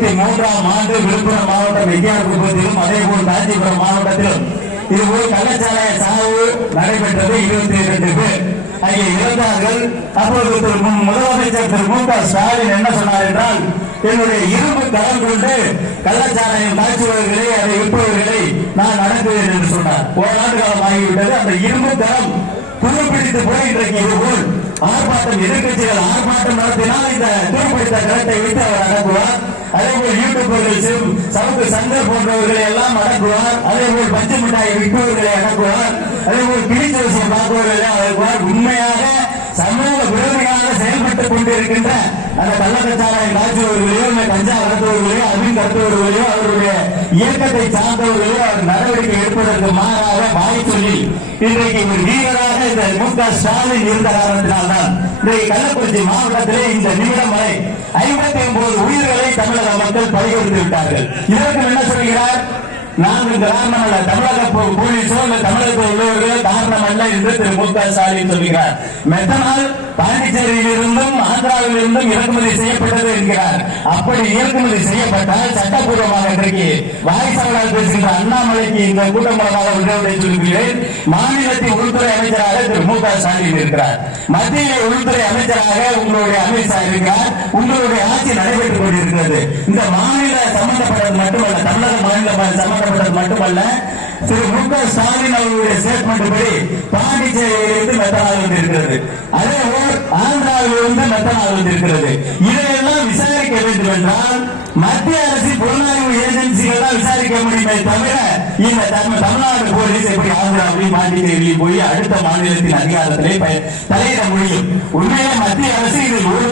இருபத்தி மூன்றாம் ஆண்டு விழுப்புரம் மாவட்டம் வித்தியாசத்திலும் அதே போல் காஞ்சிபுரம் மாவட்டத்திலும் இதுபோல் கள்ளச்சாராய சாவு நடைபெற்றது இருபத்தி இரண்டு பேர். அங்கே இறந்தார்கள். அப்போது திரு முதலமைச்சர் திரு மு க ஸ்டாலின் என்ன சொன்னார் என்றால் என்னுடைய இரும்பு கடன் கொண்டு கள்ளச்சாராயம் காய்ச்சுவர்களை அதை விற்பவர்களை நான் நடத்துவேன் என்று சொன்னார். ஓராண்டு காலம் ஆகிவிட்டது. அந்த இரும்பு கரம் குறிப்பிடித்து போய் இன்றைக்கு இதுபோல் ஆர்ப்பாட்டம் எதிர்கட்சிகள் ஆர்ப்பாட்டம் நடத்தினால் இந்த துருப்பிடித்த கரத்தை விட்டு அவர் அடக்குவார். அதே போல் யூடியூபர்கள் சவுக்கு சங்கர் போன்றவர்களை எல்லாம் அடக்குவார். அதே போல் பஞ்சு மிட்டாய் விற்பவர்களை அடக்குவார். அதே போல் கிளிச்சரசம் பார்ப்பவர்களை அடக்குவார். உண்மையாக சமூக விரோதிகளாக செயல்பட்டுக் கொண்டிருக்கின்ற அந்த கள்ளக்கச்சாராயம் காய்ச்சுவர்களையோ இல்லை கஞ்சா வளர்த்தவர்களையோ அபின் கடத்துவர்களையோ அவருடைய இயக்கத்தை சார்ந்தவர்களையோ அவர் நடவடிக்கை எடுப்பதற்கு மாறாக வாய் சொல்லி இன்றைக்கு ஒரு வீரராக இந்த மு க ஸ்டாலின் இருந்த காரணத்தினால்தான் இன்றைக்கு கள்ளக்குறிச்சி மாவட்டத்திலே இந்த நிமிடம் வரை ஐம்பத்தி தமிழக மக்கள் பறிகொடுத்து விட்டார்கள். இதற்கு என்ன சொல்கிறார்? நாங்கள் காரணம் தமிழக போ- போலீஸோ இல்ல தமிழகத்தில் உள்ளவர்கள் காரணம் அல்ல என்று திரு மு க ஸ்டாலின் சொல்கிறார் மெத்தனால் பாண்டிச்சேரியில் இருந்தும் ஆந்திராவில் இருந்தும் இறக்குமதி செய்யப்பட்டது என்கிறார். அப்படி இறக்குமதி செய்யப்பட்டால் சட்டப்பூர்வமாக இன்றைக்கு வாய்சாவலால் பேசுகின்ற அண்ணாமலைக்கு இந்த கூட்டம் மூலமாக விடுதலை சொல்கிறேன். மாநிலத்தின் உள்துறை அமைச்சராக திரு மு க ஸ்டாலின் இருக்கிறார். மத்திய உள்துறை அமைச்சராக உங்களுடைய அமித்ஷா இருக்கிறார். உங்களுடைய ஆட்சி நடைபெற்றுக் கொண்டிருக்கிறது. இந்த மாநில சம்பந்தப்பட்டது மட்டுமல்ல தமிழக மாநில சம்பந்தப்பட்டது மட்டுமல்ல திரு மு க ஸ்டாலின் அவர்களுடைய ஸ்டேட்மெண்ட் படி பாண்டிச்சேரியிலிருந்து மெத்தனால் வந்திருக்கிறது. அதே போல் ஆந்திராவிலிருந்து மெத்தனால் வந்திருக்கிறது. இதையெல்லாம் விசாரிக்க வேண்டும் என்றால் மத்திய அரசு புலனாய்வு ஏஜென்சிகள் தான் விசாரிக்க முடியுமே தவிர இந்த தமிழ் தமிழ்நாடு போலீஸ் எப்படி ஆந்திராவிலையும் பாண்டிச்சேரியிலையும் போய் அடுத்த மாநிலத்தின் அதிகாரத்திலே தலையிட முடியும். உண்மையிலே மத்திய அரசு இது ஒரு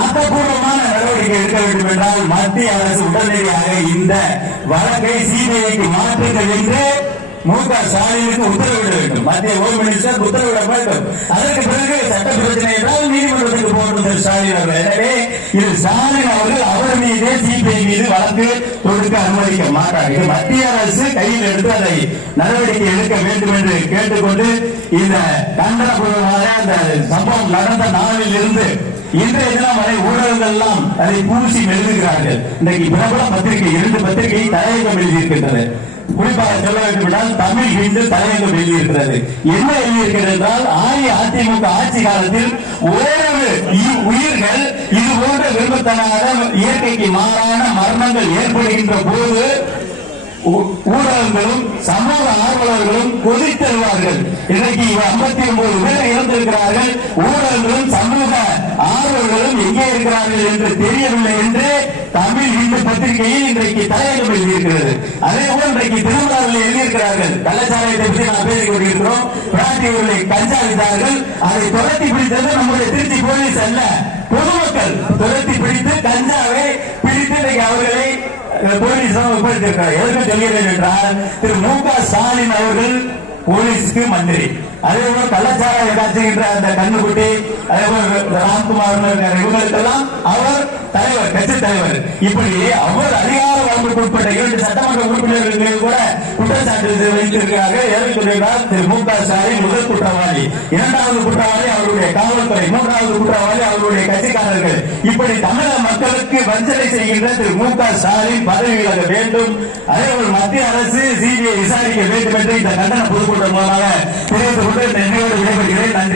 ஆக்கப்பூர்வமான நடவடிக்கை எடுக்க வேண்டும் என்றால் மத்திய அரசு உடனடியாக இந்த வழக்கை சிபிஐக்கு மாற்றுங்கள் என்று மு க ஸ்டாலினுக்கு உத்தரவிட வேண்டும். மத்திய ஹோம் மினிஸ்டர் உத்தரவிட வேண்டும். அதற்கு பிறகு சட்ட பிரச்சனை என்றால் நீதிமன்றத்துக்கு போகணும் திரு ஸ்டாலின் அவர்கள். எனவே இது ஸ்டாலின் அவர்கள் அவர் மீதே சிபிஐ மீது வழக்கு தொடுக்க அனுமதிக்க மாட்டார். இது மத்திய அரசு கையில் எடுத்து அதை நடவடிக்கை எடுக்க வேண்டும் என்று கேட்டுக்கொண்டு இந்த கண்டனபூர்வமாக அந்த சம்பவம் நடந்த நாளில் இருந்து இன்றைய தினம் வரை ஊடகங்கள் எல்லாம் அதை பூசி மெழுகுகிறார்கள். இன்றைக்கு பிரபல பத்திரிகை இரண்டு பத்திரிகை தலையங்கம் எழுதியிருக்கின்றது. குறிப்பாக சொல்ல வேண்டும் தமிழ் இன்று தலையங்கம் எழுதியிருக்கிறது என்ன எழுதியிருக்கிறது என்றால் அஇஅதிமுக ஆட்சி காலத்தில் ஓரளவு உயிர்கள் இது போன்ற விரும்பத்தனாக இயற்கைக்கு மாறான மரணங்கள் ஏற்படுகின்ற போது ஊடகங்களும் சமூக ஆர்வலர்களும் கொதித்தருவார்கள். இன்றைக்கு ஐம்பத்தி ஒன்பது பேர் இறந்திருக்கிறார்கள் ஊடகங்களும் சமூக எங்கே இருக்கிறார்கள் என்று தெரியவில்லை என்று தமிழ் இந்து பத்திரிகையில் இன்றைக்கு தலையங்கம் எழுதியிருக்கிறது. அதே போல் இன்றைக்கு திருமணத்தில் எழுதியிருக்கிறார்கள். கள்ளச்சாலையை பற்றி நாம் பேசிக் கொண்டிருக்கிறோம் பிராட்டியவர்களை கஞ்சா விட்டார்கள் அதை துரத்தி பிடித்தது நம்முடைய திருச்சி போலீஸ் அல்ல. பொதுமக்கள் துரத்தி பிடித்து கஞ்சாவை பிடித்து இன்றைக்கு அவர்களை போலீஸ் ஒப்படைத்திருக்கிறார். எதற்கு சொல்கிறேன் என்றால் திரு மு க ஸ்டாலின் அவர்கள் போலீஸ்க்கு மந்திரி. அதே போல கள்ளச்சாராய காட்சிகின்ற அந்த கண்ணுக்குட்டி அதே போல ராம்குமார் இவங்களுக்கெல்லாம் அவர் தலைவர் கட்சி தலைவர். இப்படி அவர் அதிகார வரம்புக்கு உட்பட்ட இரண்டு சட்டமன்ற உறுப்பினர்களுக்கு கூட குற்றச்சாட்டு வைத்திருக்கிறார்கள் எதை திரு மு க ஸ்டாலின் முதல் குற்றவாளி. இரண்டாவது குற்றவாளி அவருடைய காவல்துறை மூன்றாவது குற்றவாளி அவருடைய கட்சிக்காரர்கள். இப்படி தமிழக மக்களுக்கு வஞ்சனை செய்கின்ற திரு மு க ஸ்டாலின் பதவி விலக வேண்டும். அதேபோல் மத்திய அரசு சிபிஐ விசாரிக்க வேண்டும் என்று இந்த கண்டன பொதுக்கூட்டம் மூலமாக தெரிவித்துக் கொண்டு இந்த நினைவோடு விடைபெறுகிறேன். நன்றி.